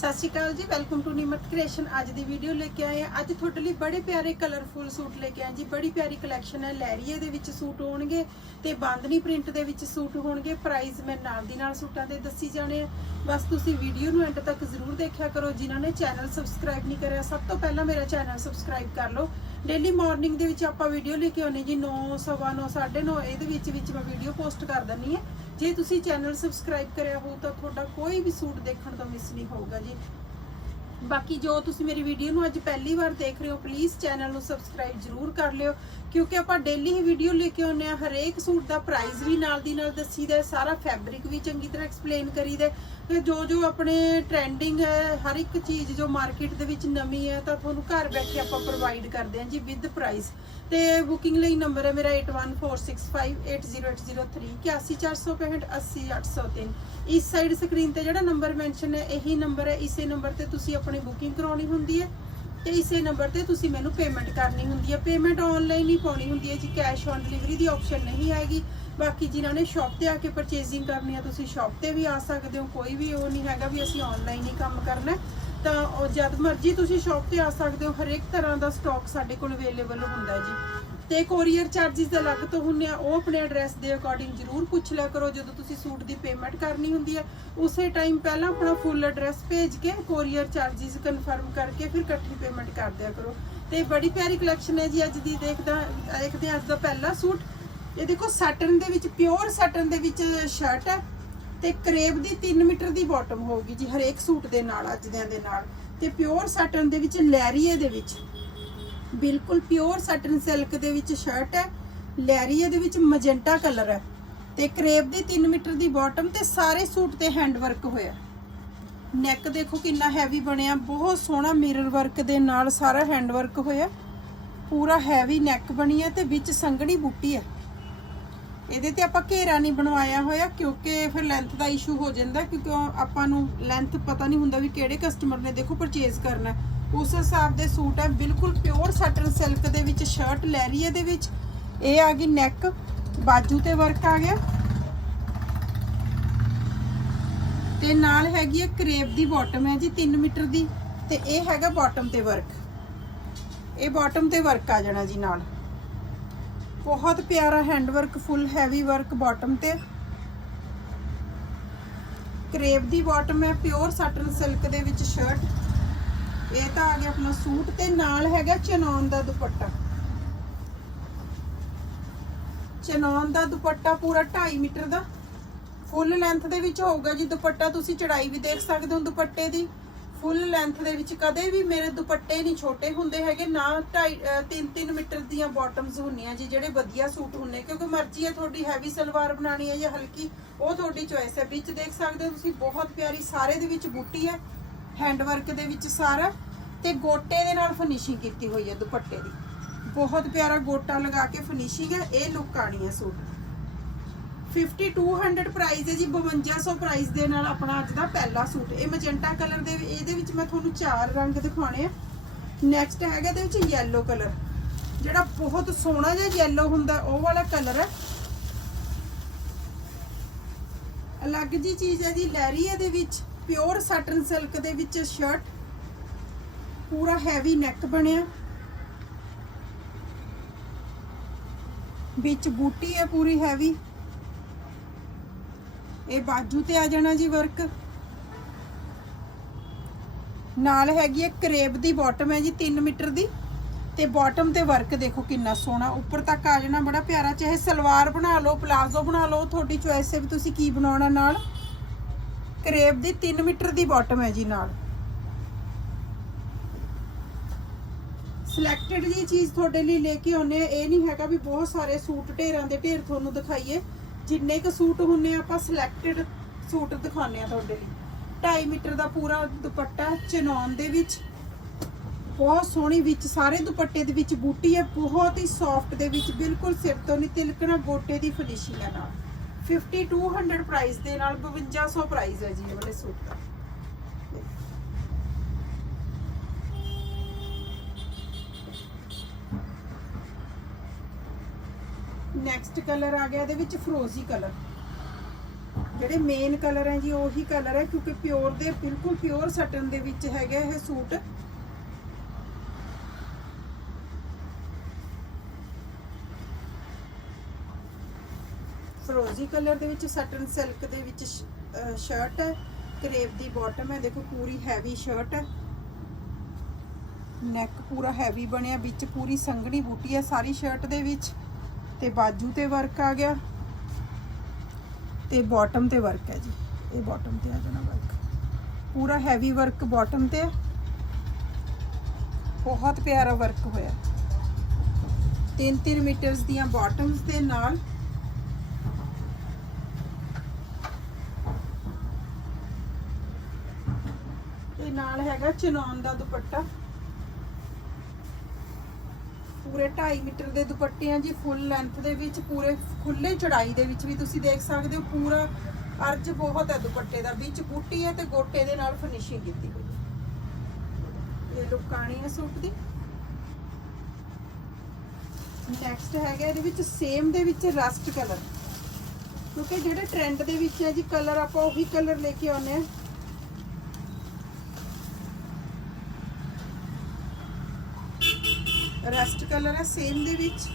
ਸਤਿ ਸ਼੍ਰੀ ਅਕਾਲ ਜੀ welcome to ਨਿਮਤ creation ਅੱਜ ਦੀ ਵੀਡੀਓ ਲੈ ਕੇ ਆਏ ਹਾਂ। ਅੱਜ ਤੁਹਾਡੇ ਲਈ ਬੜੇ ਪਿਆਰੇ ਕਲਰਫੁਲ ਸੂਟ ਲੈ ਕੇ ਆਏ ਜੀ। ਬੜੀ ਪਿਆਰੀ ਕਲੈਕਸ਼ਨ ਹੈ। ਲੈਰੀਏ ਦੇ ਵਿੱਚ ਸੂਟ ਹੋਣਗੇ ਤੇ ਬਾਂਦਨੀ ਪ੍ਰਿੰਟ ਦੇ ਵਿੱਚ ਸੂਟ ਹੋਣਗੇ। ਪ੍ਰਾਈਸ ਮੈਂ ਨਾਲ ਦੀ ਨਾਲ ਸੂਟਾਂ ਦੇ ਦੱਸੀ ਜਾਣੇ ਆ। ਬਸ ਤੁਸੀਂ ਵੀਡੀਓ ਨੂੰ ਐਂਡ ਤੱਕ ਜ਼ਰੂਰ ਦੇਖਿਆ ਕਰੋ। ਜਿਨ੍ਹਾਂ ਨੇ ਚੈਨਲ ਸਬਸਕ੍ਰਾਈਬ ਨਹੀਂ ਕਰਿਆ, ਸਭ ਤੋਂ ਪਹਿਲਾਂ ਮੇਰਾ ਚੈਨਲ ਸਬਸਕ੍ਰਾਈਬ ਕਰ ਲਓ। ਡੇਲੀ ਮਾਰਨਿੰਗ ਦੇ ਵਿੱਚ ਆਪਾਂ ਵੀਡੀਓ ਲੈ ਕੇ ਆਉਨੇ ਜੀ। 9 ਸਵਾ 9 9:30 ਇਹਦੇ ਵਿੱਚ ਵਿੱਚ ਮੈਂ ਵੀਡੀਓ ਪੋਸਟ ਕਰ ਦਿੰਨੀ ਹੈ। ਜੇ ਤੁਸੀਂ ਚੈਨਲ ਸਬਸਕ੍ਰਾਈਬ ਕਰਿਆ ਹੋ ਤਾਂ ਤੁਹਾਡਾ ਕੋਈ ਵੀ ਸੂਟ ਦੇਖਣ ਤੋਂ ਮਿਸ ਨਹੀਂ ਹੋਊਗਾ ਜੀ। ਬਾਕੀ ਜੋ ਤੁਸੀਂ ਮੇਰੀ ਵੀਡੀਓ ਨੂੰ ਅੱਜ ਪਹਿਲੀ ਵਾਰ ਦੇਖ ਰਹੇ ਹੋ ਪਲੀਜ਼ ਚੈਨਲ ਨੂੰ ਸਬਸਕ੍ਰਾਈਬ ਜਰੂਰ ਕਰ ਲਿਓ ਕਿਉਂਕਿ ਆਪਾਂ ਡੇਲੀ ਹੀ ਵੀਡੀਓ ਲੈ ਕੇ ਆਉਂਦੇ ਆ ਹਰੇਕ ਸੂਟ ਦਾ ਪ੍ਰਾਈਸ ਵੀ ਨਾਲ ਦੀ ਨਾਲ ਦੱਸੀਦਾ ਹੈ, ਸਾਰਾ ਫੈਬਰਿਕ ਵੀ ਚੰਗੀ ਤਰ੍ਹਾਂ ਐਕਸਪਲੇਨ ਕਰੀਦਾ ਹੈ ਜੋ ਜੋ ਆਪਣੇ ਟ੍ਰੈਂਡਿੰਗ ਹੈ, ਹਰ ਇੱਕ ਚੀਜ਼ ਜੋ ਮਾਰਕੀਟ ਦੇ ਵਿੱਚ ਨਵੀਂ ਹੈ, ਤਾਂ ਤੁਹਾਨੂੰ ਘਰ ਬੈਠੇ ਆਪਾਂ ਪ੍ਰੋਵਾਈਡ ਕਰਦੇ ਹਾਂ ਜੀ ਵਿਦ ਪ੍ਰਾਈਸ ਤੇ ਬੁਕਿੰਗ ਲਈ ਨੰਬਰ ਹੈ ਮੇਰਾ 8146580803 81465 80803 ਇਸ ਸਾਈਡ ਸਕਰੀਨ ਤੇ ਜਿਹੜਾ ਨੰਬਰ ਮੈਂਸ਼ਨ ਹੈ, ਇਹੀ ਨੰਬਰ ਹੈ। ਇਸੇ ਨੰਬਰ ਤੇ ਤੁਸੀਂ ਆਪਣੀ ਬੁਕਿੰਗ ਕਰਾਉਣੀ ਹੁੰਦੀ ਹੈ। ਤੇ ਇਸੇ ਨੰਬਰ ਤੇ ਤੁਸੀਂ ਮੈਨੂੰ ਪੇਮੈਂਟ ਕਰਨੀ ਹੁੰਦੀ ਹੈ। ਪੇਮੈਂਟ ਆਨਲਾਈਨ ਹੀ ਪਾਉਣੀ ਹੁੰਦੀ ਹੈ ਜੀ। ਕੈਸ਼ ਔਨ ਡਿਲੀਵਰੀ ਦੀ ਆਪਸ਼ਨ ਨਹੀਂ ਹੈਗੀ। ਬਾਕੀ ਜਿਨ੍ਹਾਂ ਨੇ ਸ਼ਾਪ ਤੇ ਆ ਕੇ ਪਰਚੇਜ਼ਿੰਗ ਕਰਨੀ ਹੈ, ਤੁਸੀਂ ਸ਼ਾਪ ਤੇ ਵੀ ਆ ਸਕਦੇ ਹੋ। ਕੋਈ ਵੀ ਉਹ ਨਹੀਂ ਹੈਗਾ ਵੀ ਅਸੀਂ ਆਨਲਾਈਨ ਹੀ ਕੰਮ ਕਰਨਾ ਤਾਂ ਜਦ ਮਰਜ਼ੀ ਤੁਸੀਂ ਸ਼ਾਪ ਤੇ ਆ ਸਕਦੇ ਹੋ। ਹਰੇਕ ਤਰ੍ਹਾਂ ਦਾ ਸਟਾਕ ਸਾਡੇ ਕੋਲ ਅਵੇਲੇਬਲ ਹੁੰਦਾ ਜੀ। ਤੇ ਕੋਰੀਅਰ ਚਾਰजेस ਦਾ ਅਲੱਗ ਤੋਂ ਹੁੰਨੇ ਆ, ਉਹ ਆਪਣੇ ਐਡਰੈਸ ਦੇ ਅਕੋਰਡਿੰਗ ਜ਼ਰੂਰ ਪੁੱਛ ਲਿਆ ਕਰੋ, ਜਦੋਂ ਤੁਸੀਂ ਸੂਟ ਦੀ ਪੇਮੈਂਟ ਕਰਨੀ ਹੁੰਦੀ ਹੈ। ਉਸੇ ਟਾਈਮ ਪਹਿਲਾਂ ਆਪਣਾ ਫੁੱਲ ਐਡਰੈਸ ਭੇਜ ਕੇ ਕੋਰੀਅਰ ਚਾਰजेस ਕਨਫਰਮ ਕਰਕੇ ਫਿਰ ਇਕੱਠੀ ਪੇਮੈਂਟ ਕਰ ਦਿਆ ਕਰੋ। ਤੇ ਬੜੀ ਪਿਆਰੀ ਕਲੈਕਸ਼ਨ ਹੈ ਜੀ, ਅੱਜ ਦੀ ਦੇਖਦਾ, ਦੇਖਦੇ ਹਾਂ ਅੱਜ ਦਾ ਪਹਿਲਾ ਸੂਟ। ਇਹ ਦੇਖੋ ਸੈਟਨ ਦੇ ਵਿੱਚ ਪਿਓਰ ਸੈਟਨ ਦੇ ਵਿੱਚ ਸ਼ਰਟ ਹੈ ਤੇ ਕਰੇਬ ਦੀ 3 ਮੀਟਰ ਦੀ ਬਾਟਮ ਹੋਊਗੀ ਜੀ, ਹਰੇਕ ਸੂਟ ਦੇ ਨਾਲ, ਅੱਜ ਦੇ ਨਾਲ। ਤੇ ਪਿਓਰ ਸੈਟਨ ਦੇ ਵਿੱਚ ਲੈਰੀਏ ਦੇ ਵਿੱਚ। ਬਿਲਕੁਲ ਪਿਓਰ ਸਟਨ ਸਿਲਕ ਦੇ ਵਿੱਚ ਸ਼ਰਟ ਹੈ ਲੈਰੀ ਇਹਦੇ ਵਿੱਚ ਮਜੈਂਟਾ ਕਲਰ ਹੈ ਤੇ ਕਰੇਬ ਦੀ 3 ਮੀਟਰ ਦੀ ਬਾਟਮ ਤੇ ਸਾਰੇ ਸੂਟ ਤੇ ਹੈਂਡ ਵਰਕ ਹੋਇਆ ਨੈਕ ਦੇਖੋ ਕਿੰਨਾ ਹੈਵੀ ਬਣਿਆ, ਬਹੁਤ ਸੋਹਣਾ ਮਿਰਰ ਵਰਕ ਦੇ ਨਾਲ ਸਾਰਾ ਹੈਂਡ ਵਰਕ ਹੋਇਆ ਪੂਰਾ ਹੈਵੀ ਨੈਕ ਬਣੀ ਹੈ ਤੇ ਵਿੱਚ ਸੰਘਣੀ ਬੂਟੀ ਹੈ। ਇਹਦੇ ਤੇ ਆਪਾਂ ਘੇਰਾ ਨਹੀਂ ਬਣਵਾਇਆ ਹੋਇਆ ਕਿਉਂਕਿ ਫਿਰ ਲੈਂਥ ਦਾ ਇਸ਼ੂ ਹੋ ਜਾਂਦਾ, ਕਿਉਂਕਿ ਆਪਾਂ ਨੂੰ ਲੈਂਥ ਪਤਾ ਨਹੀਂ ਹੁੰਦਾ ਵੀ ਕਿਹੜੇ ਕਸਟਮਰ ਨੇ ਦੇਖੋ ਪਰਚੇਜ਼ ਕਰਨਾ ਉਸ ਹਿਸਾਬ ਦੇ ਸੂਟ ਹੈ, ਬਿਲਕੁਲ ਪਿਓਰ ਸਟਨ ਸਿਲਕ ਦੇ ਵਿੱਚ ਸ਼ਰਟ ਲੈਰੀਏ ਦੇ ਵਿੱਚ। ਇਹ ਆ ਗਈ ਨੈਕ ਬਾਜੂ ਤੇ ਵਰਕ ਆ ਗਿਆ। ਤੇ ਨਾਲ ਹੈਗੀ ਹੈ ਕਰੇਪ ਦੀ ਬਾਟਮ ਹੈ ਜੀ 3 ਮੀਟਰ ਦੀ। ਤੇ ਇਹ ਹੈਗਾ ਬਾਟਮ ਤੇ ਵਰਕ ਇਹ ਬਾਟਮ ਤੇ ਵਰਕ ਆ ਜਾਣਾ ਜੀ ਨਾਲ। ਬਹੁਤ ਪਿਆਰਾ hand work full heavy work bottom ਤੇ। ਕਰੇਪ ਦੀ ਬਾਟਮ ਹੈ ਪਿਓਰ ਸਟਨ ਸਿਲਕ ਦੇ ਵਿੱਚ ਸ਼ਰਟ ਇਹ ਤਾਂ ਆ ਗਿਆ ਆਪਣਾ ਸੂਟ ਤੇ ਨਾਲ ਹੈਗਾ ਚਨੌਨ ਦਾ ਦੁਪੱਟਾ। ਚਨੌਨ ਦਾ ਦੁਪੱਟਾ ਪੂਰਾ 2.5 ਮੀਟਰ ਦਾ। ਫੁੱਲ ਲੈਂਥ ਦੇ ਵਿੱਚ ਹੋਊਗਾ ਜੀ ਦੁਪੱਟਾ, ਤੁਸੀਂ ਚੜਾਈ ਵੀ ਦੇਖ ਸਕਦੇ ਹੋ ਦੁਪੱਟੇ ਦੀ। ਫੁੱਲ ਲੈਂਥ ਦੇ ਵਿੱਚ ਕਦੇ ਵੀ ਮੇਰੇ ਦੁਪੱਟੇ ਨਹੀਂ ਛੋਟੇ ਹੁੰਦੇ ਹੈਗੇ, ਨਾ 2.5 3-3 ਮੀਟਰ ਦੀਆਂ ਬਾਟਮਸ ਹੁੰਦੀਆਂ ਜੀ, ਜਿਹੜੇ ਵਧੀਆ ਸੂਟ ਹੁੰਨੇ ਕਿਉਂਕਿ ਮਰਜ਼ੀ ਹੈ, ਤੁਹਾਡੀ ਹੈਵੀ ਸਲਵਾਰ ਬਣਾਣੀ ਹੈ ਜਾਂ ਹਲਕੀ, ਉਹ ਤੁਹਾਡੀ ਚੋਇਸ ਹੈ। ਵਿੱਚ ਦੇਖ ਸਕਦੇ ਹੋ ਤੁਸੀਂ, ਬਹੁਤ ਪਿਆਰੀ ਸਾਰੇ ਦੇ ਵਿੱਚ ਬੂਟੀ ਹੈ। ਹੈਂਡ ਵਰਕ ਦੇ ਵਿੱਚ ਸਾਰਾ ਤੇ ਗੋਟੇ ਦੇ ਨਾਲ ਫਿਨਿਸ਼ਿੰਗ ਕੀਤੀ ਹੋਈ ਹੈ ਦੁਪੱਟੇ ਦੀ। ਬਹੁਤ ਪਿਆਰਾ ਗੋਟਾ ਲਗਾ ਕੇ ਫਿਨਿਸ਼ਿੰਗ ਹੈ, ਇਹ ਲੁੱਕ ਆਣੀ ਹੈ ਸੂਟ ਦੀ। 5200 ਪ੍ਰਾਈਸ ਹੈ ਜੀ 5200 ਪ੍ਰਾਈਸ ਦੇ ਨਾਲ ਆਪਣਾ ਅੱਜ ਦਾ ਪਹਿਲਾ ਸੂਟ। ਇਹ ਮੈਜੈਂਟਾ ਕਲਰ ਦੇ, ਇਹਦੇ ਵਿੱਚ ਮੈਂ ਤੁਹਾਨੂੰ ਚਾਰ ਰੰਗ ਦਿਖਾਉਣੇ ਆ। ਨੈਕਸਟ ਹੈਗਾ ਇਹਦੇ ਵਿੱਚ ਯੈਲੋ ਕਲਰ ਜਿਹੜਾ ਬਹੁਤ ਸੋਹਣਾ ਜਿਹਾ ਯੈਲੋ ਹੁੰਦਾ, ਉਹ ਵਾਲਾ ਕਲਰ ਹੈ। ਅਲੱਗ ਜੀ ਚੀਜ਼ ਹੈ ਜੀ ਲੈਰੀਆ ਦੇ ਵਿੱਚ। ਪਿਓਰ ਸਟਨ ਸਿਲਕ ਦੇ ਵਿੱਚ ਸ਼ਰਟ ਪੂਰਾ ਹੈਵੀ ਨੈਕ ਬਣਿਆ। ਵਿੱਚ ਬੂਟੀ ਹੈ ਪੂਰੀ ਹੈਵੀ ਇਹ ਬਾਜੂ ਤੇ ਆ ਜਾਣਾ ਜੀ ਵਰਕ ਨਾਲ ਹੈਗੀ ਹੈ ਕਰੇਬ ਦੀ ਬਾਟਮ ਹੈ ਜੀ 3 ਮੀਟਰ ਦੀ। ਤੇ ਬਾਟਮ ਤੇ ਵਰਕ ਦੇਖੋ ਕਿੰਨਾ ਸੋਹਣਾ। ਉੱਪਰ ਤੱਕ ਆ ਜਾਣਾ ਬੜਾ ਪਿਆਰਾ। ਚਾਹੇ ਸਲਵਾਰ ਬਣਾ ਲਓ, ਪਲਾਜ਼ੋ ਬਣਾ ਲਓ, ਤੁਹਾਡੀ ਚੋਇਸ ਹੈ ਵੀ ਤੁਸੀਂ ਕੀ ਬਣਾਉਣਾ ਨਾਲ। ਕਰੇਬ ਦੀ 3 ਮੀਟਰ ਦੀ ਬਾਟਮ ਹੈ ਜੀ ਨਾਲ। ਸਿਲੈਕਟਡ ਜੀ ਚੀਜ਼ ਤੁਹਾਡੇ ਲਈ ਲੈ ਕੇ ਆਉਨੇ ਆ। ਇਹ ਨਹੀਂ ਹੈਗਾ ਵੀ ਬਹੁਤ ਸਾਰੇ ਸੂਟ ਢੇਰਾਂ ਦੇ ਢੇਰ ਤੁਹਾਨੂੰ ਦਿਖਾਈਏ। ਜਿੰਨੇ ਕ ਸੂਟ ਹੁੰਨੇ ਆ, ਆਪਾਂ ਸਿਲੈਕਟਡ ਸੂਟ ਦਿਖਾਉਨੇ ਆ ਤੁਹਾਡੇ ਲਈ। 2.5 ਮੀਟਰ ਦਾ ਪੂਰਾ ਦੁਪੱਟਾ ਚਨੌਨ ਦੇ ਵਿੱਚ। ਬਹੁਤ ਸੋਹਣੀ ਵਿੱਚ, ਸਾਰੇ ਦੁਪੱਟੇ ਦੇ ਵਿੱਚ ਬੂਟੀ ਹੈ। ਬਹੁਤ ਹੀ ਸੌਫਟ ਦੇ ਵਿੱਚ, ਬਿਲਕੁਲ ਸਿਰ ਤੋਂ ਨਹੀਂ ਤਿਲਕਣਾ, ਗੋਟੇ ਦੀ ਫਿਨਿਸ਼ਿੰਗ ਹੈ ਨਾਲ। 5200 ਪ੍ਰਾਈਸ ਦੇ ਨਾਲ 5200 ਪ੍ਰਾਈਸ ਹੈ ਜੀ ਇਹ ਵਾਲੇ ਸੂਟ ਦਾ। ਨੈਕਸਟ ਕਲਰ ਆ ਗਿਆ ਇਹਦੇ ਵਿੱਚ ਫਰੋਜ਼ੀ ਕਲਰ ਜਿਹੜੇ ਮੇਨ ਕਲਰ ਹੈ ਜੀ, ਉਹੀ ਕਲਰ ਹੈ, ਕਿਉਂਕਿ ਪਿਓਰ ਦੇ, ਬਿਲਕੁਲ ਪਿਓਰ ਸਟਨ ਦੇ ਵਿੱਚ ਹੈਗਾ ਇਹ ਸੂਟ। ਫਰੋਜ਼ੀ ਕਲਰ ਦੇ ਵਿੱਚ ਸਟਨ ਸਿਲਕ ਦੇ ਵਿੱਚ ਸ਼ਰਟ ਹੈ ਕਰੇਪ ਦੀ ਬਾਟਮ ਹੈ, ਦੇਖੋ ਪੂਰੀ ਹੈਵੀ ਸ਼ਰਟ ਹੈ। ਨੈਕ ਪੂਰਾ ਹੈਵੀ ਬਣਿਆ, ਵਿੱਚ ਪੂਰੀ ਸੰਘਣੀ ਬੂਟੀ ਹੈ ਸਾਰੀ ਸ਼ਰਟ ਦੇ ਵਿੱਚ। ਤੇ ਬਾਜੂ ਤੇ ਵਰਕ ਆ ਗਿਆ। ਤੇ ਬਾਟਮ ਤੇ ਵਰਕ ਹੈ ਜੀ। ਇਹ ਬਾਟਮ ਤੇ ਆ ਜਾਣਾ ਵਰਕ ਪੂਰਾ ਹੈਵੀ ਵਰਕ ਬਾਟਮ ਤੇ ਹੈ। ਬਹੁਤ ਪਿਆਰਾ ਵਰਕ ਹੋਇਆ। 3-3 ਮੀਟਰਸ ਦੀਆਂ ਬਾਟਮਸ ਦੇ ਨਾਲ ਤੇ ਨਾਲ ਹੈਗਾ ਚਨੌਨ ਦਾ ਦੁਪੱਟਾ। ਪੂਰੇ 2.5 ਮੀਟਰ ਦੇ ਦੁਪੱਟੇ ਆ ਜੀ ਫੁੱਲ ਲੈਂਥ ਦੇ ਵਿੱਚ, ਪੂਰੇ ਖੁੱਲੇ ਚੜਾਈ ਦੇ ਵਿੱਚ ਵੀ ਤੁਸੀਂ ਦੇਖ ਸਕਦੇ ਹੋ, ਪੂਰਾ ਅਰਜ ਬਹੁਤ ਹੈ ਦੁਪੱਟੇ ਦਾ। ਵਿੱਚ ਬੂਟੀ ਹੈ ਤੇ ਗੋਟੇ ਦੇ ਨਾਲ ਫਿਨਿਸ਼ਿੰਗ ਕੀਤੀ ਹੋਈ ਹੈ। ਇਹ ਲੁੱਕ ਆਣੀ ਹੈ ਸੂਟ ਦੀ। ਨੈਕਸਟ ਹੈਗਾ ਇਹਦੇ ਵਿੱਚ ਸੇਮ ਦੇ ਵਿੱਚ ਰਸਟ ਕਲਰ ਕਿਉਂਕਿ ਜਿਹੜੇ ਟ੍ਰੈਂਡ ਦੇ ਵਿੱਚ ਹੈ ਜੀ ਕਲਰ ਆਪਾਂ ਉਹੀ ਕਲਰ ਲੈ ਕੇ ਆਉਨੇ ਆ ਰਸਟ ਕਲਰ ਹੈ, ਸੇਮ ਦੇ ਵਿੱਚ।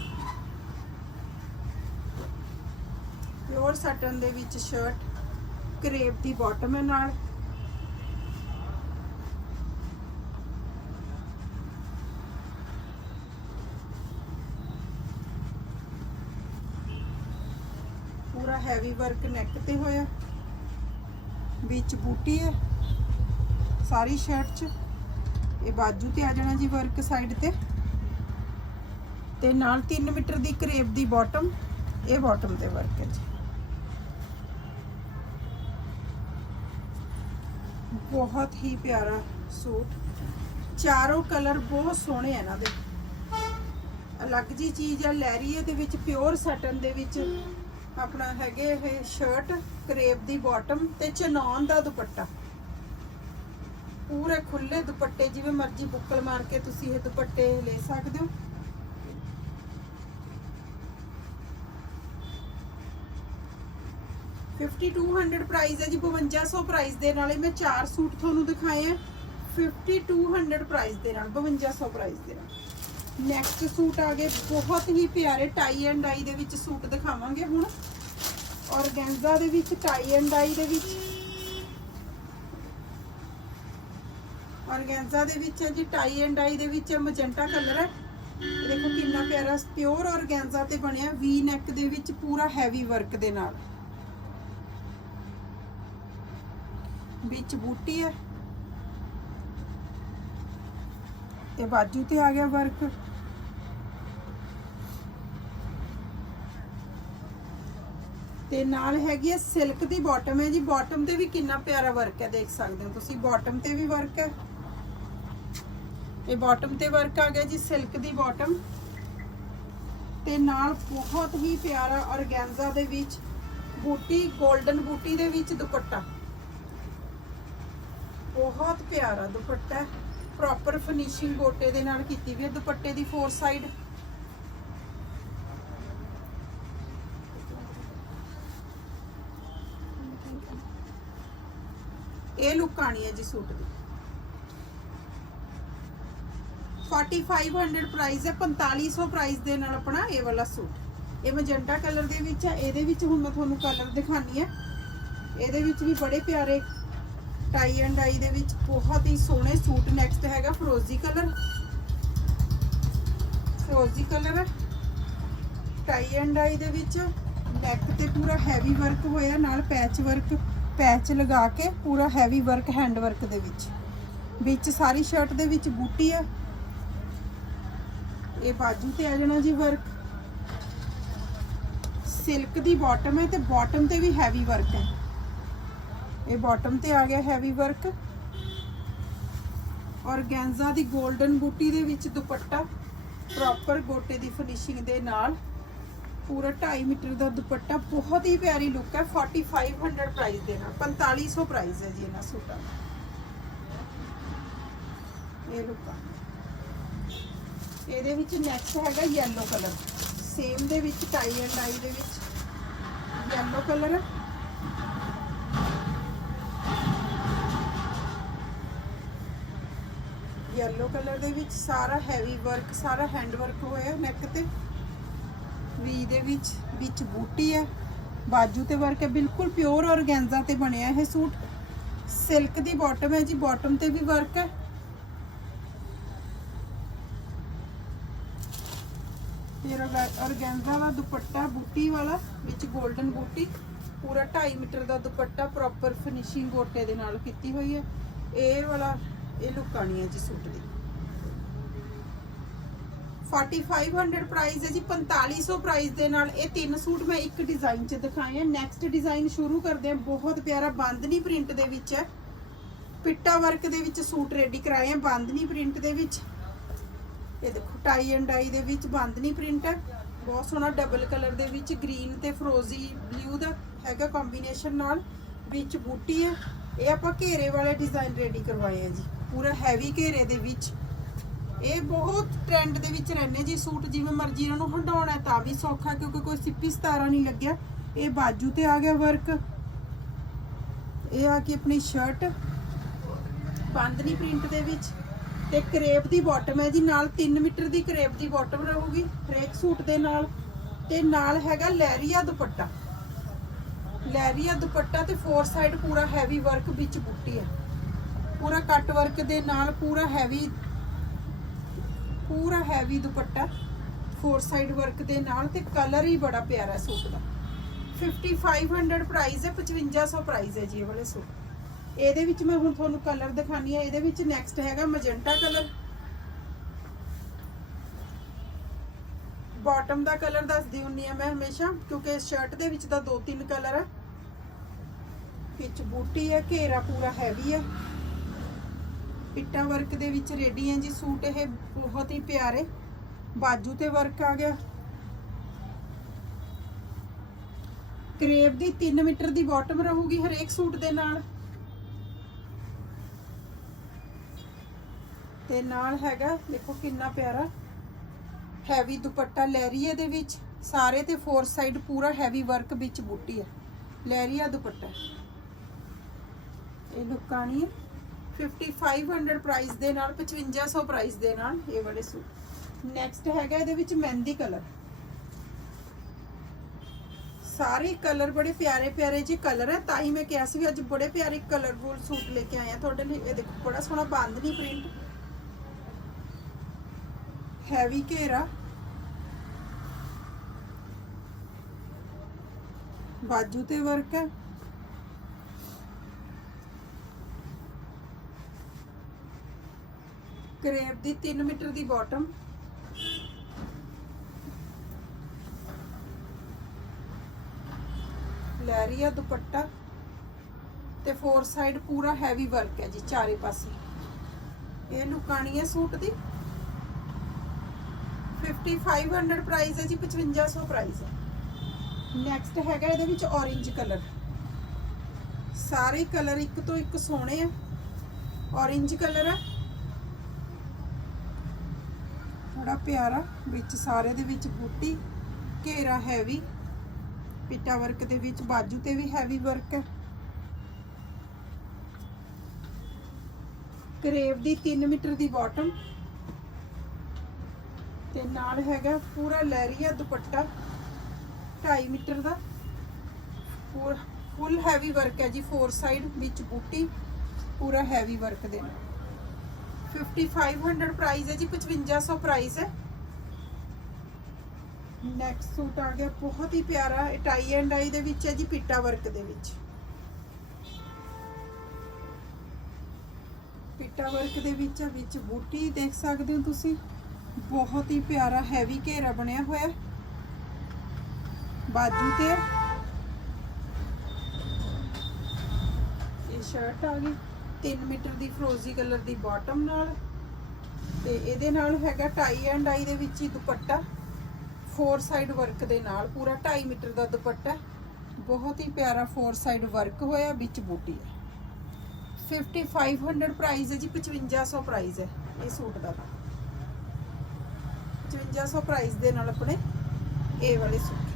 ਪਿਓਰ ਸਟਨ ਦੇ ਵਿੱਚ ਸ਼ਰਟ ਕਰੇਪ ਦੀ ਬਾਟਮ ਹੈ ਨਾਲ। ਪੂਰਾ ਹੈਵੀ ਵਰਕ ਨੈਕ ਤੇ ਹੋਇਆ। ਵਿੱਚ ਬੂਟੀ ਹੈ, ਸਾਰੀ ਸ਼ਰਟ 'ਚ। ਇਹ ਬਾਜੂ ਤੇ ਆ ਜਾਣਾ ਜੀ ਵਰਕ ਸਾਈਡ ਤੇ। ਤੇ ਨਾਲ 3 ਮੀਟਰ ਦੀ ਕਰੇਬ ਦੀ ਬਾਟਮ, ਇਹ ਬਾਟਮ ਤੇ ਵਰਕ ਹੈ ਜੀ। ਬਹੁਤ ਹੀ ਪਿਆਰਾ ਸੂਟ। ਚਾਰੋਂ ਕਲਰ ਬਹੁਤ ਸੋਹਣੇ ਆ ਇਹਨਾਂ ਦੇ। ਅਲੱਗ ਜੀ ਚੀਜ਼ ਆ ਲੈਰੀਏ ਦੇ ਵਿੱਚ, ਪਿਓਰ ਸਟਨ ਦੇ ਵਿੱਚ। ਆਪਣਾ ਹੈਗੇ ਇਹ ਸ਼ਰਟ ਕਰੇਬ ਦੀ ਬਾਟਮ ਤੇ ਚਨੌਨ ਦਾ ਦੁਪੱਟਾ। ਪੂਰੇ ਖੁੱਲੇ ਦੁਪੱਟੇ, ਜਿਵੇਂ ਮਰਜ਼ੀ ਬੁੱਕਲ ਮਾਰ ਕੇ ਤੁਸੀਂ ਇਹ ਦੁਪੱਟੇ ਲੈ ਸਕਦੇ ਹੋ। ਫਿਫਟੀ ਟੂ ਹੰਡਰਡ ਪ੍ਰਾਈਸ ਹੈ ਜੀ 5200 ਪ੍ਰਾਈਸ ਦੇ ਨਾਲੇ ਮੈਂ ਚਾਰ ਸੂਟ ਤੁਹਾਨੂੰ ਦਿਖਾਏ ਆ 5200 ਪ੍ਰਾਈਸ ਦੇ ਨਾਲ 5200 ਪ੍ਰਾਈਸ ਦੇ ਨਾਲ। ਨੈਕਸਟ ਸੂਟ ਆ ਗਏ, ਬਹੁਤ ਹੀ ਪਿਆਰੇ ਟਾਈ ਐਂਡ ਡਾਈ ਦੇ ਵਿੱਚ ਸੂਟ ਦਿਖਾਵਾਂਗੇ ਹੁਣ। ਔਰਗੈਂਜ਼ਾ ਦੇ ਵਿੱਚ ਟਾਈ ਐਂਡ ਡਾਈ ਦੇ ਵਿੱਚ। ਔਰਗੈਂਜ਼ਾ ਦੇ ਵਿੱਚ ਹੈ ਜੀ ਟਾਈ ਐਂਡ ਡਾਈ ਦੇ ਵਿੱਚ ਮਜੈਂਟਾ ਕਲਰ ਹੈ। ਇਹ ਦੇਖੋ ਕਿੰਨਾ ਪਿਆਰਾ ਪਿਓਰ ਔਰਗੈਂਜ਼ਾ ਤੇ ਬਣਿਆ ਵੀ ਨੈਕ ਦੇ ਵਿੱਚ ਪੂਰਾ ਹੈਵੀ ਵਰਕ ਦੇ ਨਾਲ। ਵਿੱਚ ਬੂਟੀ ਹੈ। ਤੇ ਬਾਜੂ ਤੇ ਆ ਗਿਆ ਵਰਕ। ਤੇ ਨਾਲ ਹੈਗੀ ਹੈ ਸਿਲਕ ਦੀ ਬਾਟਮ ਹੈ ਜੀ। ਬਾਟਮ ਤੇ ਵੀ ਕਿੰਨਾ ਪਿਆਰਾ ਵਰਕ ਹੈ ਦੇਖ ਸਕਦੇ ਹੋ ਤੁਸੀਂ। ਬਾਟਮ ਤੇ ਵੀ ਵਰਕ ਹੈ। ਇਹ ਬਾਟਮ ਤੇ ਵਰਕ ਆ ਗਿਆ ਜੀ ਸਿਲਕ ਦੀ ਬਾਟਮ ਤੇ ਨਾਲ ਬਹੁਤ ਹੀ ਪਿਆਰਾ ਔਰਗੈਂਜ਼ਾ ਦੇ ਵਿੱਚ ਬੂਟੀ 골ਡਨ ਬੂਟੀ ਦੇ ਵਿੱਚ ਦੁਪੱਟਾ। ਬਹੁਤ ਪਿਆਰਾ ਦੁਪੱਟਾ ਪ੍ਰੋਪਰ ਫਿਨਿਸ਼ਿੰਗ ਗੋਟੇ ਦੇ ਨਾਲ ਕੀਤੀ ਵੀ ਹੈ, ਦੁਪੱਟੇ ਦੀ ਫੋਰ ਸਾਈਡ ਇਹ ਲੁੱਕ ਆਣੀ ਹੈ ਜੀ ਸੂਟ ਦੀ। 4500 ਪ੍ਰਾਈਸ ਹੈ 4500 ਪ੍ਰਾਈਸ ਦੇ ਨਾਲ ਆਪਣਾ ਇਹ ਵਾਲਾ ਸੂਟ। ਇਹ ਮੈਜੈਂਟਾ ਕਲਰ ਦੇ ਵਿੱਚ ਹੈ, ਇਹਦੇ ਵਿੱਚ ਹੁਣ ਮੈਂ ਤੁਹਾਨੂੰ ਕਲਰ ਦਿਖਾਣੀ ਹੈ। ਇਹਦੇ ਵਿੱਚ ਵੀ ਬੜੇ ਪਿਆਰੇ ਟਾਈ ਐਂਡ ਡਾਈ ਦੇ ਵਿੱਚ ਬਹੁਤ ਹੀ ਸੋਹਣੇ ਸੂਟ ਨੈਕਸਟ ਹੈਗਾ ਫਰੋਜ਼ੀ ਕਲਰ। ਫਰੋਜ਼ੀ ਕਲਰ। ਟਾਈ ਐਂਡ ਡਾਈ ਦੇ ਵਿੱਚ ਨੈਕ ਤੇ ਪੂਰਾ ਹੈਵੀ ਵਰਕ ਹੋਇਆ, ਨਾਲ ਪੈਚ ਵਰਕ ਪੈਚ ਲਗਾ ਕੇ ਪੂਰਾ ਹੈਵੀ ਵਰਕ ਹੈਂਡ ਵਰਕ ਦੇ ਵਿੱਚ। ਵਿੱਚ ਸਾਰੀ ਸ਼ਰਟ ਦੇ ਵਿੱਚ ਬੂਟੀ ਹੈ ਇਹ ਬਾਜੂ ਤੇ ਆ ਜਾਣਾ ਜੀ ਵਰਕ ਸਿਲਕ ਦੀ ਬਾਟਮ ਹੈ ਤੇ ਬਾਟਮ ਤੇ ਵੀ ਹੈਵੀ ਵਰਕ ਹੈ। ਇਹ ਬਾਟਮ ਤੇ ਆ ਗਿਆ ਹੈਵੀ ਵਰਕ ਔਰਗੈਂਜ਼ਾ ਦੀ 골ਡਨ ਬੂਟੀ ਦੇ ਵਿੱਚ ਦੁਪੱਟਾ ਪ੍ਰੋਪਰ ਗੋਟੇ ਦੀ ਫਿਨਿਸ਼ਿੰਗ ਦੇ ਨਾਲ ਪੂਰਾ 2.5 ਮੀਟਰ ਦਾ ਦੁਪੱਟਾ, ਬਹੁਤ ਹੀ ਪਿਆਰੀ ਲੁੱਕ ਹੈ 4500 ਪ੍ਰਾਈਸ ਦੇ ਨਾਲ 4500 ਪ੍ਰਾਈਸ ਹੈ ਜੀ ਇਹਨਾਂ ਸੂਟਾਂ ਦਾ। ਇਹ ਲੁੱਕ ਇਹਦੇ ਵਿੱਚ ਨੈਕਸਟ ਹੈਗਾ ਯੈਲੋ ਕਲਰ ਸੇਮ ਦੇ ਵਿੱਚ ਟਾਈ ਐਂਡ ਡਾਈ ਦੇ ਵਿੱਚ ਯੈਲੋ ਕਲਰ ਯੈਲੋ ਕਲਰ ਦੇ ਵਿੱਚ ਸਾਰਾ ਹੈਵੀ ਵਰਕ ਸਾਰਾ ਹੈਂਡ ਵਰਕ ਹੋਇਆ ਨੈਕ ਤੇ। ਵੀ ਦੇ ਵਿੱਚ ਵਿੱਚ ਬੂਟੀ ਹੈ। ਬਾਜੂ ਤੇ ਵਰਕ ਹੈ, ਬਿਲਕੁਲ ਪਿਓਰ ਔਰਗੈਂਜ਼ਾ ਤੇ ਬਣਿਆ ਇਹ ਸੂਟ। ਸਿਲਕ ਦੀ ਬਾਟਮ ਹੈ ਜੀ ਬਾਟਮ ਤੇ ਵੀ ਵਰਕ ਹੈ। ਫਿਰ ਔਰਗੈਂਜ਼ਾ ਦਾ ਦੁਪੱਟਾ, ਬੂਟੀ ਵਾਲਾ, ਵਿੱਚ 골ਡਨ ਬੂਟੀ। ਪੂਰਾ 2.5 ਮੀਟਰ ਦਾ ਦੁਪੱਟਾ ਪ੍ਰੋਪਰ ਫਿਨਿਸ਼ਿੰਗ ਗੋਟੇ ਦੇ ਨਾਲ ਕੀਤੀ ਹੋਈ ਹੈ। ਇਹ ਵਾਲਾ ਇਹ ਲੁੱਕ ਆਣੀ ਹੈ ਜੀ ਸੂਟ ਦੀ। 4500 ਪ੍ਰਾਈਸ ਹੈ ਜੀ 4500 ਪ੍ਰਾਈਸ ਦੇ ਨਾਲ ਇਹ ਤਿੰਨ ਸੂਟ ਮੈਂ ਇੱਕ ਡਿਜ਼ਾਈਨ 'ਚ ਦਿਖਾਏ ਆ। ਨੈਕਸਟ ਡਿਜ਼ਾਈਨ ਸ਼ੁਰੂ ਕਰਦੇ ਹਾਂ। ਬਹੁਤ ਪਿਆਰਾ ਬਾਂਦਨੀ ਪ੍ਰਿੰਟ ਦੇ ਵਿੱਚ ਹੈ। ਪਿੱਟਾ ਵਰਕ ਦੇ ਵਿੱਚ ਸੂਟ ਰੈਡੀ ਕਰਾਏ ਆ, ਬਾਂਦਨੀ ਪ੍ਰਿੰਟ ਦੇ ਵਿੱਚ। ਇਹ ਦੇਖੋ ਟਾਈ ਐਂਡ ਡਾਈ ਦੇ ਵਿੱਚ ਬਾਂਦਨੀ ਪ੍ਰਿੰਟ ਹੈ। ਬਹੁਤ ਸੋਹਣਾ ਡਬਲ ਕਲਰ ਦੇ ਵਿੱਚ ਗ੍ਰੀਨ ਤੇ ਫਰੋਜ਼ੀ ਬਲੂ ਦਾ ਹੈਗਾ ਕੰਬੀਨੇਸ਼ਨ ਨਾਲ ਵਿੱਚ ਬੂਟੀ ਹੈ। ਇਹ ਆਪਾਂ ਘੇਰੇ ਵਾਲੇ ਡਿਜ਼ਾਈਨ ਰੈਡੀ ਕਰਵਾਏ ਆ ਜੀ। ਪੂਰਾ ਹੈਵੀ ਘੇਰੇ ਦੇ ਵਿੱਚ। ਇਹ ਬਹੁਤ ਟ੍ਰੈਂਡ ਦੇ ਵਿੱਚ ਰਹਿੰਦੇ ਜੀ, ਸੂਟ ਜਿਵੇਂ ਮਰਜ਼ੀ ਇਹਨਾਂ ਨੂੰ ਹੰਡਾਉਣਾ ਤਾਂ ਵੀ ਸੌਖਾ, ਕਿਉਂਕਿ ਕੋਈ ਸਿੱਪੀ ਸਤਾਰਾ ਨਹੀਂ ਲੱਗਿਆ। ਇਹ ਬਾਜੂ ਤੇ ਆ ਗਿਆ ਵਰਕ ਇਹ ਆ ਕੇ ਆਪਣੀ ਸ਼ਰਟ ਬੰਦਨੀ ਪ੍ਰਿੰਟ ਦੇ ਵਿੱਚ। ਤੇ ਕਰੇਪ ਦੀ ਬਾਟਮ ਹੈ ਜੀ, ਨਾਲ 3 ਮੀਟਰ ਦੀ ਕਰੇਪ ਦੀ ਬਾਟਮ ਰਹੂਗੀ, ਹਰੇਕ ਸੂਟ ਦੇ ਨਾਲ। ਤੇ ਨਾਲ ਹੈਗਾ ਲੈਰੀਆ ਦੁਪੱਟਾ। ਲੈਰੀਆ ਦੁਪੱਟਾ ਤੇ ਫੋਰ ਸਾਈਡ ਪੂਰਾ ਹੈਵੀ ਵਰਕ ਵਿੱਚ ਬੁੱਟੀ ਹੈ। ਪੂਰਾ ਕੱਟ ਵਰਕ ਦੇ ਨਾਲ ਪੂਰਾ ਹੈਵੀ ਪੂਰਾ heavy dupatta four side work ਦੇ ਨਾਲ ਤੇ ਕਲਰ ਹੀ ਬੜਾ ਪਿਆਰਾ ਸੂਟ ਦਾ। 5500 ਪ੍ਰਾਈਸ ਹੈ 5500 ਪ੍ਰਾਈਸ ਹੈ ਜੀ ਇਹ ਵਾਲੇ ਸੂਟ। ਇਹਦੇ ਵਿੱਚ ਮੈਂ ਹੁਣ ਤੁਹਾਨੂੰ ਕਲਰ ਦਿਖਾਣੀ ਹੈ, ਇਹਦੇ ਵਿੱਚ ਨੈਕਸਟ ਹੈਗਾ ਮੈਜੈਂਟਾ ਕਲਰ ਬਾਟਮ ਦਾ ਕਲਰ ਦੱਸਦੀ ਹੁੰਨੀ ਆ ਮੈਂ ਹਮੇਸ਼ਾ, ਕਿਉਂਕਿ ਸ਼ਰਟ ਦੇ ਵਿੱਚ ਤਾਂ ਦੋ ਤਿੰਨ ਕਲਰ ਆ। ਵਿੱਚ ਬੂਟੀ ਹੈ, ਘੇਰਾ ਪੂਰਾ ਹੈਵੀ ਹੈ। ਪਿੱਟਾ ਵਰਕ ਦੇ ਵਿੱਚ ਰੈਡੀ ਹੈ ਜੀ, ਸੂਟ ਇਹ ਬਹੁਤ ਹੀ ਪਿਆਰੇ। ਬਾਜੂ ਤੇ ਵਰਕ ਆ ਗਿਆ। ਕਰੇਪ ਦੀ 3 ਮੀਟਰ ਦੀ ਬਾਟਮ ਰਹੂਗੀ ਹਰੇਕ ਸੂਟ ਦੇ ਨਾਲ। ਤੇ ਨਾਲ ਹੈਗਾ, ਦੇਖੋ ਕਿੰਨਾ ਪਿਆਰਾ। ਹੈਵੀ ਦੁਪੱਟਾ ਲੈਰੀਏ ਦੇ ਵਿੱਚ, ਸਾਰੇ ਤੇ ਫੋਰ ਸਾਈਡ ਪੂਰਾ ਹੈਵੀ ਵਰਕ ਵਿੱਚ ਬੂਟੀ ਹੈ। ਲੈਰੀਆ ਦੁਪੱਟਾ। ਇਹ ਲੁਕਾਣੀ ਹੈ। 5500 ਪ੍ਰਾਈਸ ਦੇ ਨਾਲ 5500 ਪ੍ਰਾਈਸ ਦੇ ਨਾਲ ਇਹ ਵਾਲੇ ਸੂਟ। ਨੈਕਸਟ ਹੈਗਾ ਇਹਦੇ ਵਿੱਚ ਮਹਿੰਦੀ ਕਲਰ। ਸਾਰੇ ਕਲਰ ਬੜੇ ਪਿਆਰੇ ਪਿਆਰੇ ਜਿਹੇ ਕਲਰ ਹੈ ਤਾਂ ਹੀ ਮੈਂ ਕਿਹਾ ਸੀ ਵੀ ਅੱਜ ਬੜੇ ਪਿਆਰੇ ਕਲਰਫੁਲ ਸੂਟ ਲੈ ਕੇ ਆਏ ਤੁਹਾਡੇ ਲਈ। ਇਹ ਦੇਖੋ, ਬੜਾ ਸੋਹਣਾ ਬਾਂਦਨੀ ਪ੍ਰਿੰਟ ਹੈਵੀ ਘੇਰਾ। ਬਾਜੂ ਤੇ ਵਰਕ ਹੈ ਕਰੇਪ ਦੀ 3 ਮੀਟਰ ਦੀ ਬਾਟਮ। ਲੈਰੀਆ ਦੁਪੱਟਾ। ਤੇ ਫੋਰ ਸਾਈਡ ਪੂਰਾ ਹੈਵੀ ਵਰਕ ਹੈ ਜੀ ਚਾਰੇ ਪਾਸੇ। ਇਹ ਲੁਕਾਣੀ ਹੈ ਸੂਟ ਦੀ। 5500 ਪ੍ਰਾਈਸ ਹੈ ਜੀ 5500 ਪ੍ਰਾਈਸ ਹੈ। ਨੈਕਸਟ ਹੈਗਾ ਇਹਦੇ ਵਿੱਚ orange ਕਲਰ ਸਾਰੇ ਕਲਰ ਇੱਕ ਤੋਂ ਇੱਕ ਸੋਹਣੇ ਆ। Orange ਕਲਰ ਹੈ ਬੜਾ ਪਿਆਰਾ, ਵਿੱਚ ਸਾਰੇ ਦੇ ਵਿੱਚ ਬੂਟੀ, ਘੇਰਾ ਹੈਵੀ ਪਿੱਟਾ ਵਰਕ ਦੇ ਵਿੱਚ ਬਾਜੂ ਤੇ ਵੀ ਹੈਵੀ ਵਰਕ ਹੈ। ਕਰੇਵ ਦੀ 3 ਮੀਟਰ ਦੀ ਬਾਟਮ ਤੇ ਨਾਲ ਹੈਗਾ ਪੂਰਾ ਲੈਰੀਆ ਦੁਪੱਟਾ 2.5 ਮੀਟਰ ਦਾ। ਪੂਰਾ ਫੁੱਲ ਹੈਵੀ ਵਰਕ ਹੈ ਜੀ ਫੋਰ ਸਾਈਡ ਵਿੱਚ ਬੂਟੀ, ਪੂਰਾ ਹੈਵੀ ਵਰਕ ਦੇ ਨਾਲ। 5500 ਪ੍ਰਾਈਸ ਹੈ ਜੀ 5500 ਪ੍ਰਾਈਸ ਹੈ। ਨੈਕਸਟ ਸੂਟ ਆ ਗਿਆ ਬਹੁਤ ਹੀ ਪਿਆਰਾ ਟਾਈ ਐਂਡ ਆਈ ਦੇ ਵਿੱਚ ਹੈ ਜੀ ਪਿੱਟਾ ਵਰਕ ਦੇ ਵਿੱਚ। ਪਿੱਟਾ ਵਰਕ ਦੇ ਵਿੱਚ ਹੈ, ਵਿੱਚ ਬੂਟੀ ਦੇਖ ਸਕਦੇ ਹੋ ਤੁਸੀਂ। ਬਹੁਤ ਹੀ ਪਿਆਰਾ ਹੈਵੀ ਘੇਰਾ ਬਣਿਆ ਹੋਇਆ। ਬਾਜੂ ਤੇ। ਇਹ ਸ਼ਰਟ ਆ ਗਈ। 3 ਮੀਟਰ ਦੀ ਫਰੋਜ਼ੀ ਕਲਰ ਦੀ ਬਾਟਮ ਨਾਲ ਤੇ ਇਹਦੇ ਨਾਲ ਹੈਗਾ ਟਾਈ ਐਂਡ ਆਈ ਦੇ ਵਿੱਚ ਹੀ ਦੁਪੱਟਾ ਫੋਰ ਸਾਈਡ ਵਰਕ ਦੇ ਨਾਲ ਪੂਰਾ 2.5 ਮੀਟਰ ਦਾ ਦੁਪੱਟਾ, ਬਹੁਤ ਹੀ ਪਿਆਰਾ ਫੋਰ ਸਾਈਡ ਵਰਕ ਹੋਇਆ, ਵਿੱਚ ਬੂਟੀ ਹੈ। 5500 ਪ੍ਰਾਈਸ ਹੈ ਜੀ 5500 ਪ੍ਰਾਈਸ ਹੈ ਇਹ ਸੂਟ ਦਾ। 5500 ਪ੍ਰਾਈਸ ਦੇ ਨਾਲ ਆਪਣੇ ਇਹ ਵਾਲੇ ਸੂਟ।